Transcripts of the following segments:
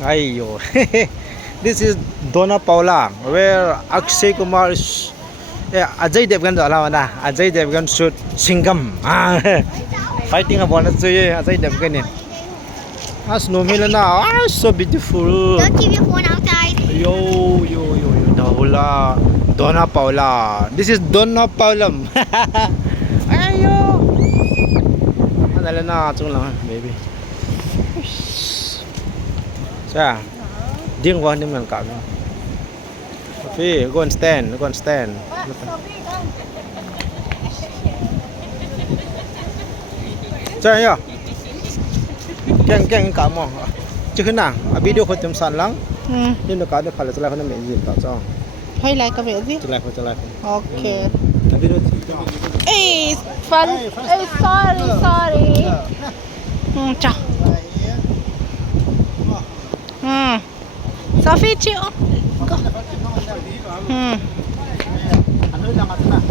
Ayo. This is Dona Paula, where Akshay Kumar is Ajay Devgan jala mana. Ajay Devgan shoot Singham. Fighting about Ajay Devgan. Snow Milana, so beautiful. Don't keep your phone outside. Yo, Dahula, Dona Paula. This is Dona Paula. Ayo. Dala na chung lang, baby. Sa. Ding wa ni man ka. Okay, go and stand. Sa ya. Keng ka mo. Chứ khứ nàng, video khôi chấm sàn lắm. Nhưng nó có được phải là cho lại con mình gì tạo cho. Hay lại cái việc gì? Cho lại. Okay. Video Hey, fun. Hey, sorry. Chào. Sophie chịu. Go.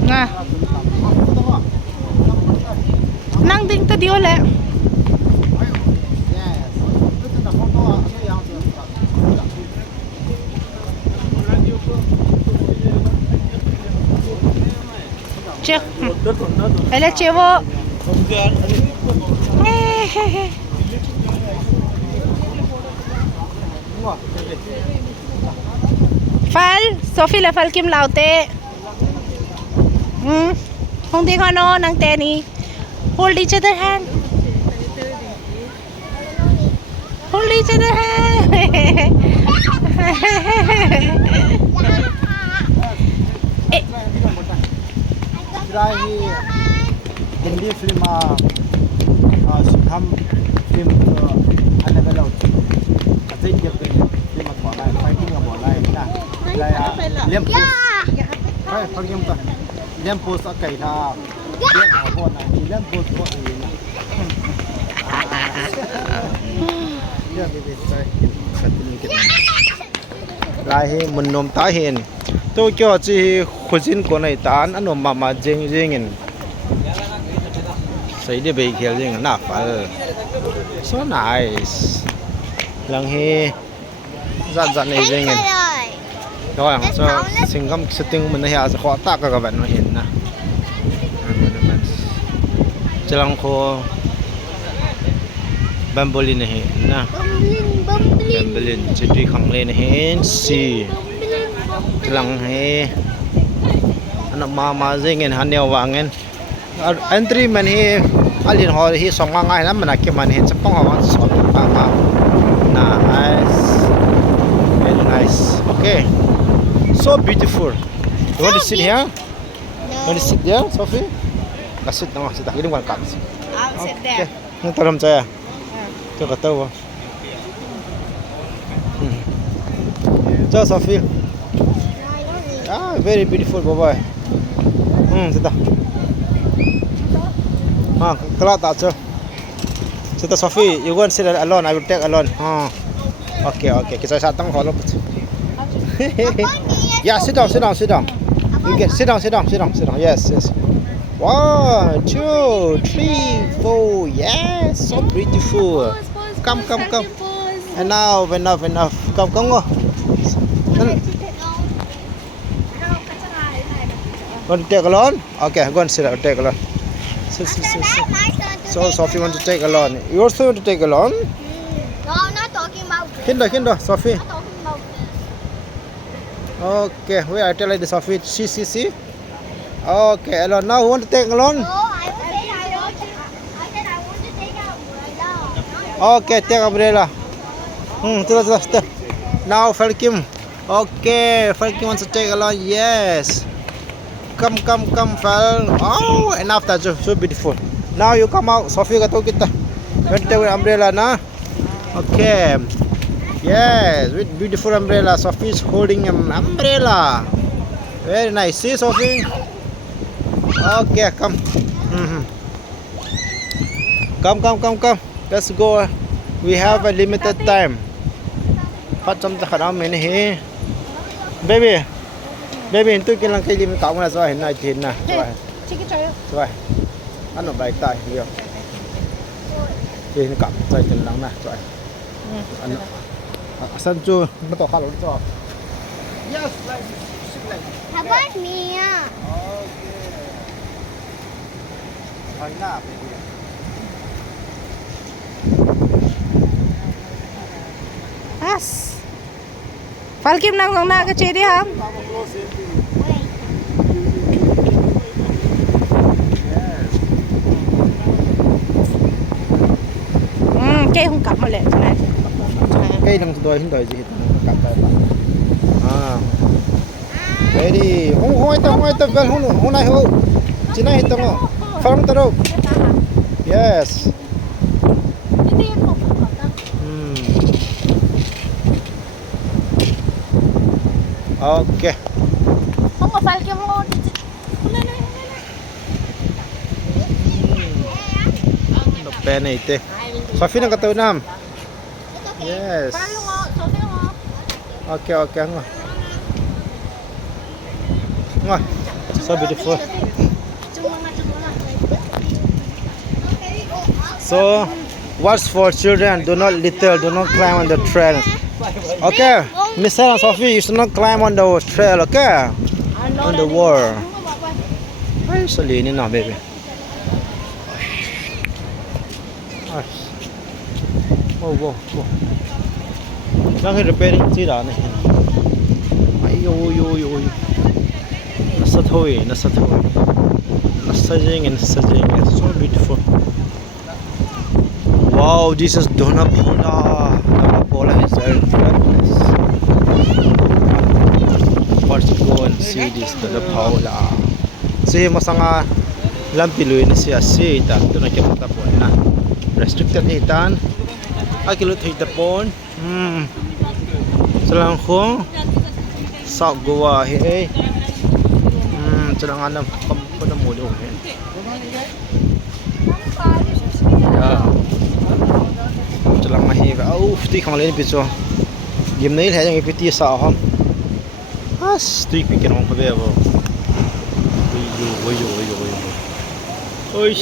Nè. Năng tính ta điêu lẹ. Chưa. Đây là chưa vô. Phal, Sophie là Phal Kim Lao Tê. Không thấy con nó năng tê ní. Hold each other hand. Hold each other hand. Rahi Hindi film Singham film alag-alag Ajay Devgan film about fighting about na lempo ay pagyam ta lempo sa kay na lempo na lempo ko na ya baby sai satin Rahi munnom ta hen tôi cho chị khôi sinh của này tán anh mà riêng xây đi bị kia riêng nạp phải so nice lần he dặn này riêng rồi mà cho sinh gam setting mình này sẽ khó tác các bạn nó hiện nè chỉ lần khô bambolin này nè bambolin chỉ tuy khăng lên hiện si lang he anak mama zingen hanel wangen entry man he alin hol he songa ngai na manaki man he chapong hawan so pa ma nice very nice okay so beautiful you want to sit here you want to sit there Sophie sit na sit ini bukan kam I'll sit there. Nang taram saya tu kata Ciao Sophie. Very beautiful boy. Sita. Kalau tak je. Sita Sophie, you go and sit alone. I will take alone. Okay. Kita satang follow. Yeah, sit down. You get sit down. Yes. 1, 2, 3, 4. Yes, so beautiful. Come. Enough. Come go. Want to take alone? Okay, go and sit down. Take alone. Sit. So Sophie want to take alone. You also want to take alone? No, I'm not talking about this. Kinder, Sophie. I'm not talking about this. Okay, wait, I tell you the Sophie. See. Okay, alone. Now who want to take alone? No, I said I want to take an umbrella. Okay, take umbrella. Step. Now Falkim. Okay, Falkim wants to take alone. Yes. Come, Fal. Oh, enough. That's so beautiful. Now you come out. Sophie kata kita. Went with umbrella na. Okay. Yes, with beautiful umbrella. Sophie is holding an umbrella. Very nice. See, Sophie. Okay, come. Come. Let's go. We have a limited time. Phát trong ta khả mình he. Baby, tôi kia lang kay lim tao na so hin na tin na. Chicken try. Rồi. Ano ba tay hiyo? Ke ni kap sai ten lang na choi. An asan chu ma to khalo cho. Yes, like this. How about me? Ai na baby. As. Falkim nang long na ka chedi ham. Cái không cặp mà lẹ thế này. Cái thằng đôi hình đôi gì cặp tay bạn. Ready. Hoi ta vel hon nai ho. Chi nai hitong o. Farm ta ro. Yes. Okay. Không có phải kiếm luôn. Pen này tê. Sofi nak kata nam. Yes. Okay. Ngồi. So beautiful. So, what's for children? Do not litter. Do not climb on the trail. Okay, Miss and Sophie, you should not climb on the trail. Okay, on the wall. Ay, salinin na, baby. Wow. Đang khi repairing chi đó này. Ay, yo. Nó sát thôi. Nó sajing. So beautiful. Wow, this is Donapola. Donapola is very fabulous. Let's go and see this Donapola. Si masanga lampiluin na siya si ita. Ito na kita po na. Restricted itan. Akilut hitapon. Salang ko. Sa goa he. Salang anam kampo na mo do. Yeah. Lang mahiga. Tuy khang lên picho. Game này là những cái sao không? Tuy bị cái nón phải về vào. Ôi.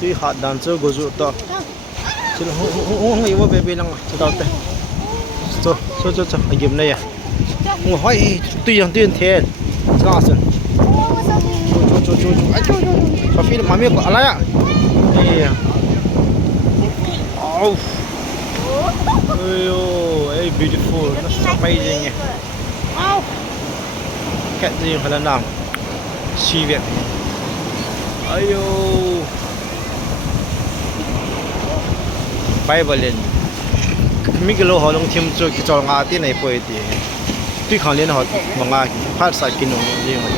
Tuy hạt đàn chơi gozu to. Chỉ là không nghĩ vào về năng chỉ tao thế. So game này à. Ngồi hỏi tuy thế. Sao vậy? Sofi mami ko alaya. Iya. Oh. Hey, beautiful. That's amazing. Wow. Kat gì phải làm Xi Việt. Ayo. Bay lên. Mình cái lô họ long thêm cho cái trò ngã tí này bơi tí. Tuy khang lên họ mà phát sai kinh nông gì mà.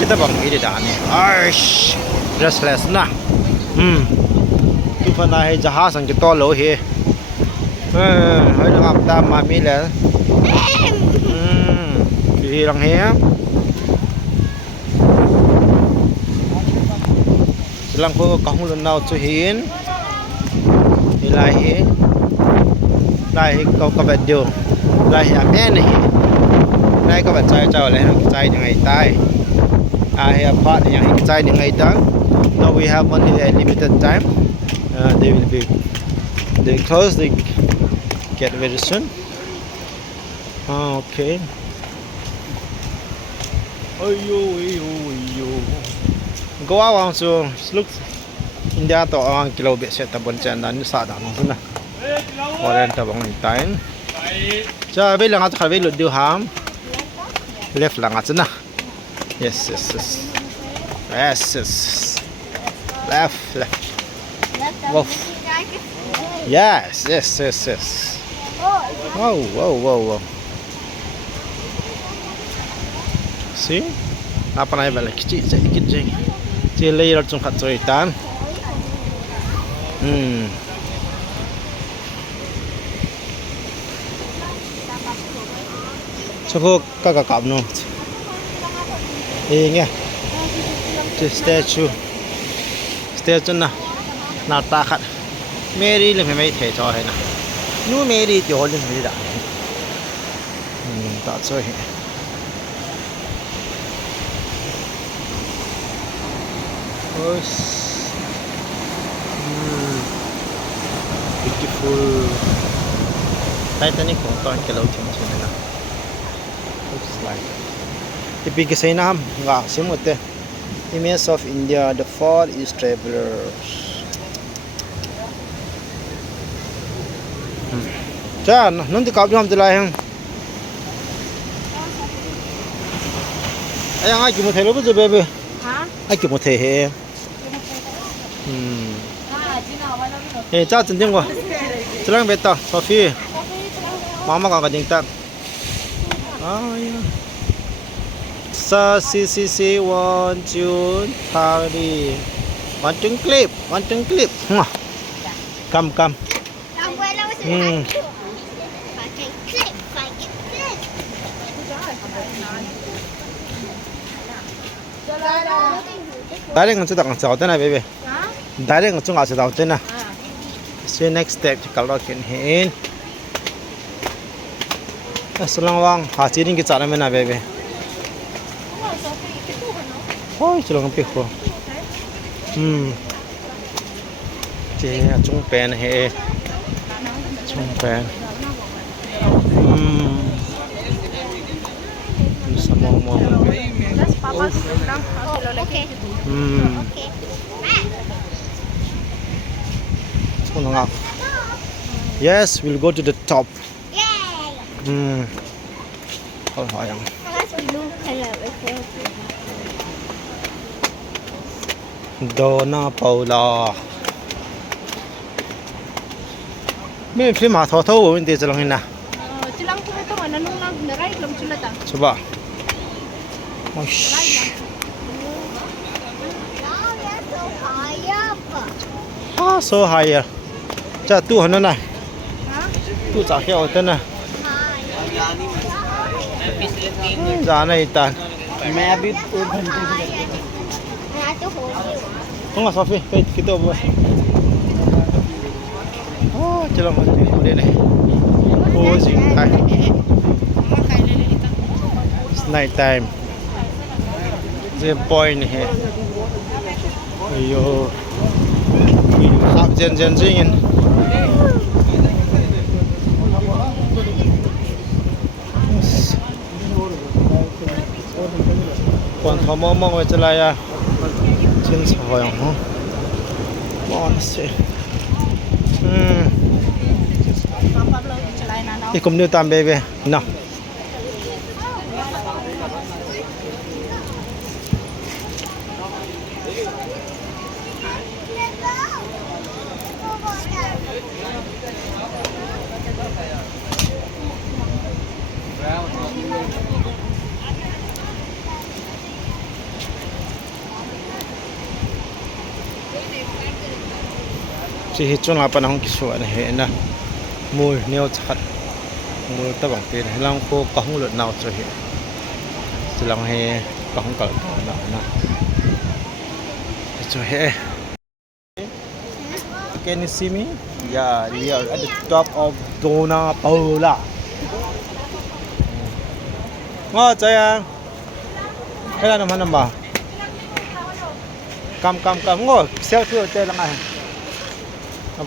Kita bang ini dah ni. Aish, restless na. Tu pernah hai jahaz ang kita lo he. Hai nak apa mami le. Hilang he. Selang ko kahung lunau tu hin. Ilahi. Lai kau kabat jo. Lai amen he. Lai kabat cai cai le cai dengan tai. I have part yang exciting item. Now we have only a limited time. They close. They get very soon. Okay. Ayo. Go out so look. India to ang kilo bit set tabon chan dan ni sa da nong sun na. Oren tabong ni tain. Cha be lang at khalbe lu du ham. Left lang at na. Yes. Left. Wow. Yes. Wow. See? Apa na balik kecil sedikit je. Cile yer chung khat choi tan. Choko kaka kap no. Nghe. Statue na ta khát Mary lên mấy thể cho hay nè nu Mary tiểu lên mấy đã ta chơi Ois. Beautiful. Titanic kung ton kalaw chin na. Looks like. Tipig sa inam nga simutte. Image of India, the Far East Travelers. 자, 너한테 갑자기 한번 들어야 형. 아양 아기 못해 로 보자 베베. Ha? 아기 못해 해. 예, 자 진정 거. 들랑 뱉다. 소피. 마마가 가딩 딱. 아야. CCC 1 June Paris. Wanting clip. Cầm. Làm quên đâu sẽ ăn được. Phải cái clip. Daring ang sudak ang sa na bebe. Ha? Daring ang sunga sa na. So next step kalau kin hin. Asalang wang hasirin ki chana mena bebe. Ôi chulang pi ko. Che chung pen he. Chung pen. Sama mo. Just papa lang silo lagi. Okay. So nga. Yes, we'll go to the top. Yay! Oh, hayang. Let's blue color with it. Dona Paula. May film ha tho hindi sa lang ina. Silang ko ito nga nanong nag-right lang sila ta. Coba. Oh, shh. Now they're so high up. Ah, so higher. Cha tu hano na. Ha? Tu cha kya hote na. जाना इतना मैं अभी 1 घंटे से मैं तो हो गई हूँ सफी पे कितो बस oh चलो मस्ती उड़े ने oh जिंदा it's night time the point है यो आप जन Jhingan còn thò mong về lại à trên sỏi hả ngon xí đi cùng đi tạm về nào chỉ hết cho nó pan hong kisua này hệ na mùi neo chặt mùi ta bằng tiền lang cô có không lợn nào cho hệ chỉ lang hệ có không cần nào na cho hệ can you see me yeah we are at the top of Dona Paula ngõ chơi à hay là nằm ba cầm ngồi selfie chơi là ngay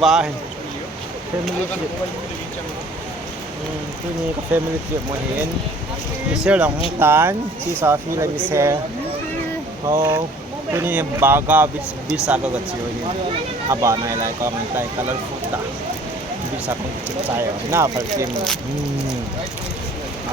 Bye. Family trip.ที่นี่ก็ family trip มาเห็นมีเซลล์ของตานที่ซาฟีและมีเซลเขาที่นี่บากาบิสากก็เจียวนี่อาบานอะไรก็มันไต่ colorful ตาบิสากก็จะใส่หน้าพัลกิมไอ